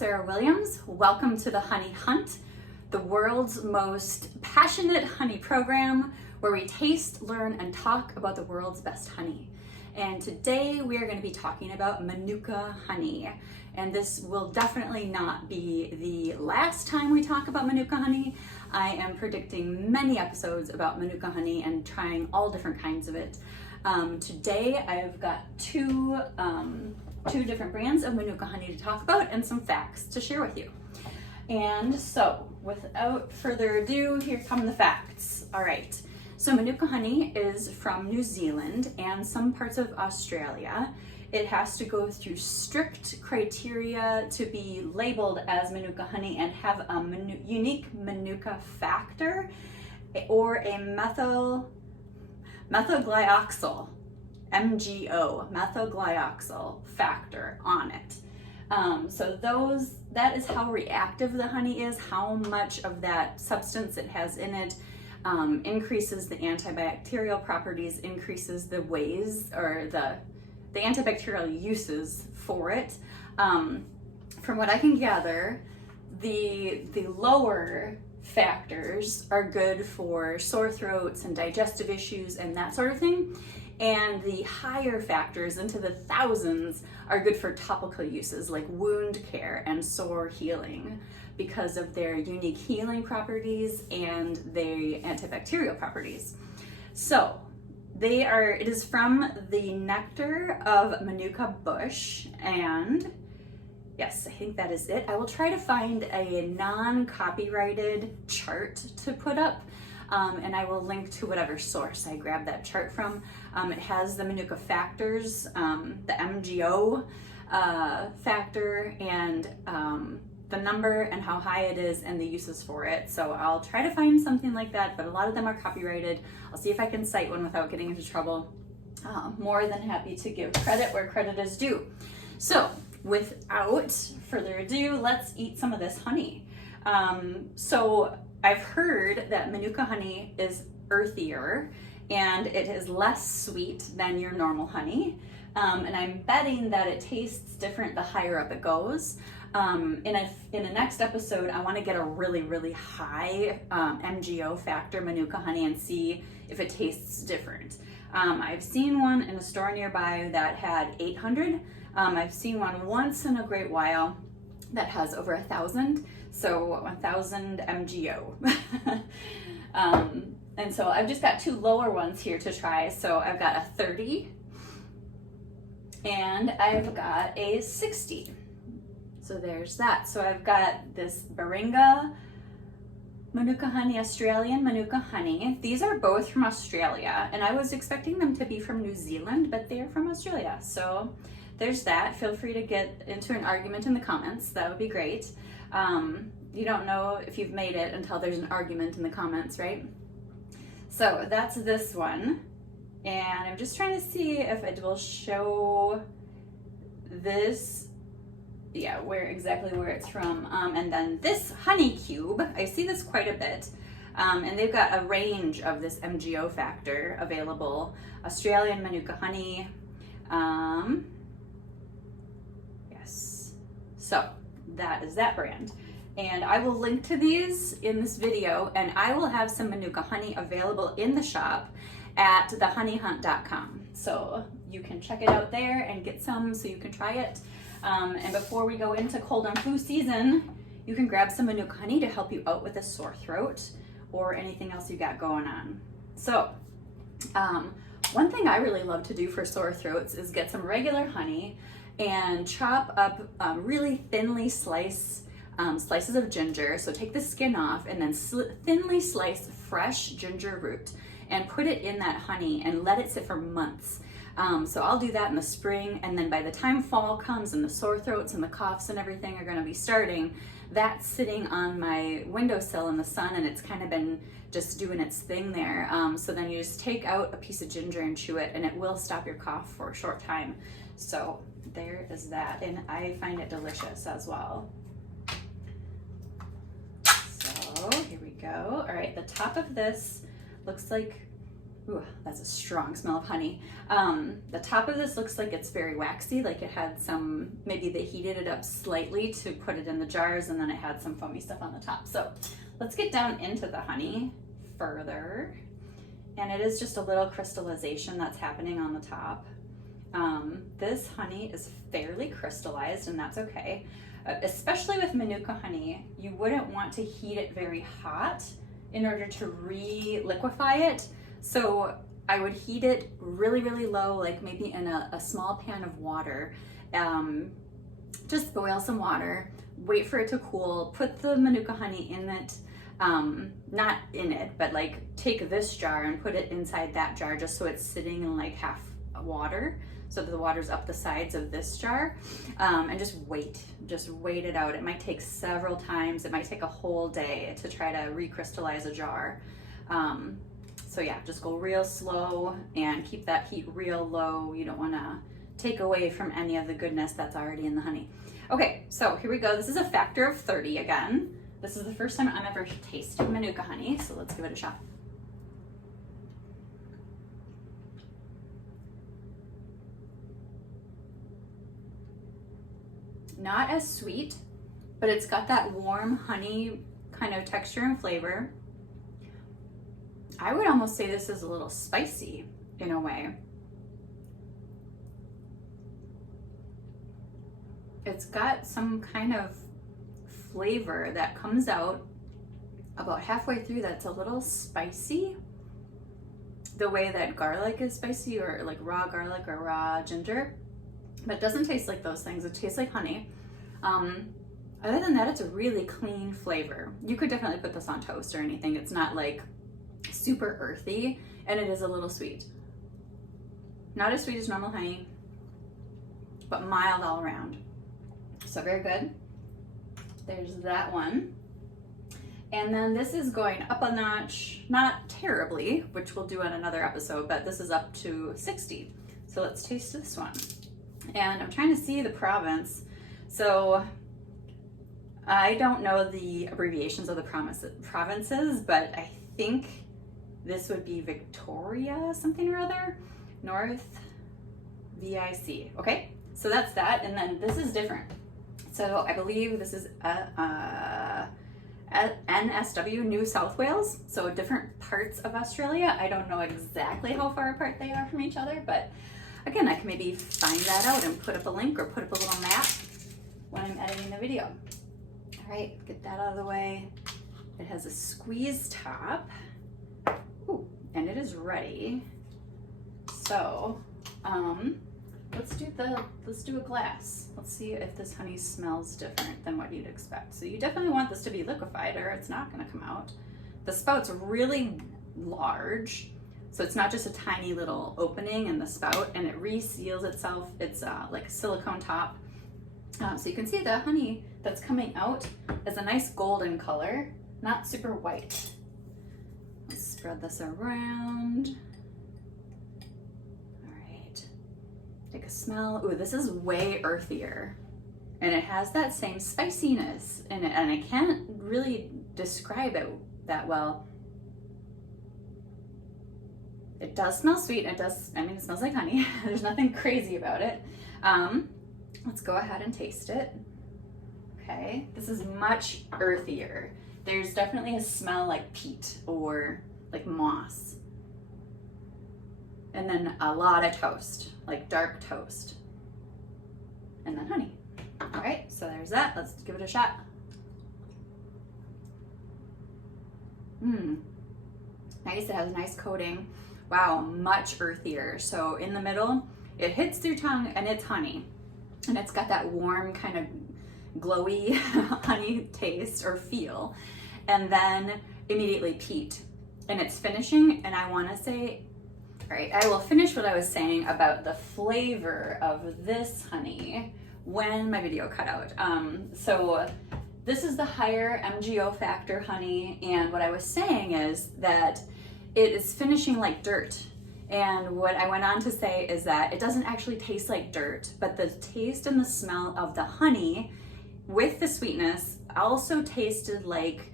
Sarah Williams. Welcome to the Honey Hunt, the world's most passionate honey program where we taste, learn, and talk about the world's best honey. And today we are going to be talking about Manuka honey. And this will definitely not be the last time we talk about Manuka honey. I am predicting many episodes about Manuka honey and trying all different kinds of it. Today I've got two different brands of Manuka honey to talk about and some facts to share with you. And so without further ado, here come the facts. All right, so Manuka honey is from New Zealand and some parts of Australia. It has to go through strict criteria to be labeled as Manuka honey and have a unique Manuka factor or a methylglyoxal, MGO, methylglyoxal factor on it. So that is how reactive the honey is, how much of that substance it has in it increases the antibacterial properties, increases the ways or the antibacterial uses for it. From what I can gather, the lower factors are good for sore throats and digestive issues and that sort of thing. And the higher factors into the thousands are good for topical uses like wound care and sore healing because of their unique healing properties and their antibacterial properties. So it is from the nectar of Manuka bush, and yes, I think that is it. I will try to find a non-copyrighted chart to put up, and I will link to whatever source I grabbed that chart from. It has the Manuka factors, the MGO factor, and the number and how high it is and the uses for it. So I'll try to find something like that, but a lot of them are copyrighted. I'll see if I can cite one without getting into trouble. More than happy to give credit where credit is due. So without further ado, let's eat some of this honey. So I've heard that Manuka honey is earthier and it is less sweet than your normal honey. And I'm betting that it tastes different the higher up it goes. In the next episode, I want to get a really, really high MGO factor Manuka honey and see if it tastes different. I've seen one in a store nearby that had 800. I've seen one once in a great while that has over 1,000, so 1,000 MGO. And so I've just got two lower ones here to try. So I've got a 30 and I've got a 60. So there's that. So I've got this Baringa Manuka honey, Australian Manuka honey. These are both from Australia, and I was expecting them to be from New Zealand, but they're from Australia. So there's that. Feel free to get into an argument in the comments. That would be great. You don't know if you've made it until there's an argument in the comments, right? So that's this one. And I'm just trying to see if it will show this. Yeah, exactly where it's from. And then this honey cube, I see this quite a bit. And they've got a range of this MGO factor available. Australian Manuka honey. Yes, so that is that brand. And I will link to these in this video, and I will have some Manuka honey available in the shop at thehoneyhunt.com. So you can check it out there and get some so you can try it. And before we go into cold and flu season, you can grab some Manuka honey to help you out with a sore throat or anything else you got going on. So one thing I really love to do for sore throats is get some regular honey and chop up really thinly slices of ginger. So take the skin off and then thinly slice fresh ginger root and put it in that honey and let it sit for months. So I'll do that in the spring, and then by the time fall comes and the sore throats and the coughs and everything are gonna be starting, that's sitting on my windowsill in the sun, and it's kind of been just doing its thing there. So then you just take out a piece of ginger and chew it, and it will stop your cough for a short time. So there is that, and I find it delicious as well. So here we go. All right, the top of this looks like Ooh, that's a strong smell of honey. The top of this looks like it's very waxy, like it had some, maybe they heated it up slightly to put it in the jars, and then it had some foamy stuff on the top. So let's get down into the honey further. And it is just a little crystallization that's happening on the top. This honey is fairly crystallized, and that's okay. Especially with Manuka honey, you wouldn't want to heat it very hot in order to re-liquefy it. So I would heat it really, really low, like maybe in a small pan of water. Just boil some water, wait for it to cool, put the Manuka honey in it, not in it, but like take this jar and put it inside that jar just so it's sitting in like half water, so that the water's up the sides of this jar, and just wait it out. It might take several times, it might take a whole day to try to recrystallize a jar. So yeah, just go real slow and keep that heat real low. You don't want to take away from any of the goodness that's already in the honey. Okay, so here we go. This is a factor of 30 again. This is the first time I'm ever tasting Manuka honey, so let's give it a shot. Not as sweet, but it's got that warm honey kind of texture and flavor. I would almost say this is a little spicy in a way. It's got some kind of flavor that comes out about halfway through that's a little spicy. The way that garlic is spicy, or like raw garlic or raw ginger. But it doesn't taste like those things. It tastes like honey. Other than that, it's a really clean flavor. You could definitely put this on toast or anything. It's not like super earthy, and it is a little sweet. Not as sweet as normal honey, but mild all around. So very good. There's that one. And then this is going up a notch, not terribly, which we'll do on another episode, but this is up to 60. So let's taste this one. And I'm trying to see the province. So I don't know the abbreviations of the provinces, but I think this would be Victoria something or other. North VIC. Okay, so that's that. And then this is different. So I believe this is NSW, New South Wales. So different parts of Australia. I don't know exactly how far apart they are from each other, but again, I can maybe find that out and put up a link or put up a little map when I'm editing the video. All right, get that out of the way. It has a squeeze top. Ooh, and it is ready. So, let's do a glass. Let's see if this honey smells different than what you'd expect. So you definitely want this to be liquefied or it's not gonna come out. The spout's really large. So it's not just a tiny little opening in the spout, and it reseals itself. It's like a silicone top. So you can see the honey that's coming out is a nice golden color, not super white. Let's spread this around. All right, take a smell. Ooh, this is way earthier. And it has that same spiciness in it, and I can't really describe it that well. It does smell sweet. It smells like honey. There's nothing crazy about it. Let's go ahead and taste it. Okay, this is much earthier. There's definitely a smell like peat or like moss. And then a lot of toast, like dark toast. And then honey. All right, so there's that. Let's give it a shot. Nice, it has a nice coating. Wow, much earthier. So in the middle, it hits your tongue and it's honey. And it's got that warm kind of glowy honey taste or feel. And then immediately peat. And it's finishing, and I wanna say, all right, I will finish what I was saying about the flavor of this honey when my video cut out. So this is the higher MGO factor honey, and what I was saying is that it is finishing like dirt. And what I went on to say is that it doesn't actually taste like dirt, but the taste and the smell of the honey with the sweetness also tasted like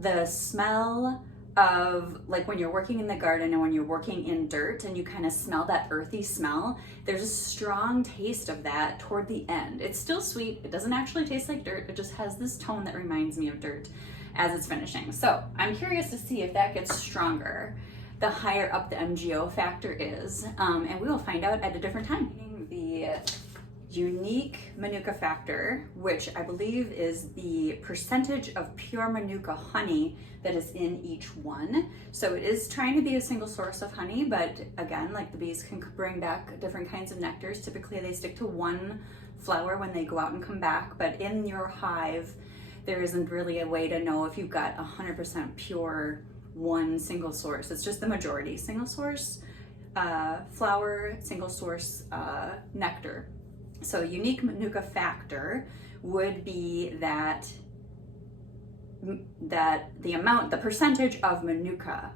the smell of like when you're working in the garden and when you're working in dirt and you kind of smell that earthy smell, there's a strong taste of that toward the end. It's still sweet. It doesn't actually taste like dirt. It just has this tone that reminds me of dirt as it's finishing. So I'm curious to see if that gets stronger the higher up the MGO factor is, and we will find out at a different time. The unique Manuka factor, which I believe is the percentage of pure Manuka honey that is in each one. So it is trying to be a single source of honey, but again, like the bees can bring back different kinds of nectars. Typically they stick to one flower when they go out and come back, but in your hive, there isn't really a way to know if you've got 100% pure one single source. It's just the majority single source flower, single source nectar. So unique Manuka factor would be that the percentage of Manuka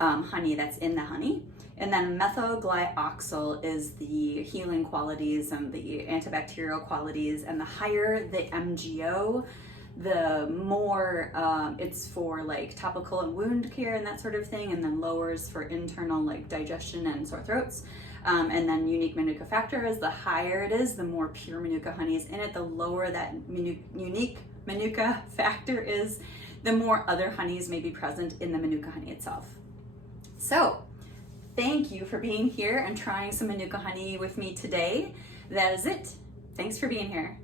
honey that's in the honey. And then methyl-glyoxyl is the healing qualities and the antibacterial qualities, and the higher the MGO, the more it's for like topical and wound care and that sort of thing, and then lowers for internal like digestion and sore throats. And then unique Manuka factor is the higher it is, the more pure Manuka honey is in it. The lower that unique Manuka factor is, the more other honeys may be present in the Manuka honey itself. So thank you for being here and trying some Manuka honey with me today. That is it. Thanks for being here.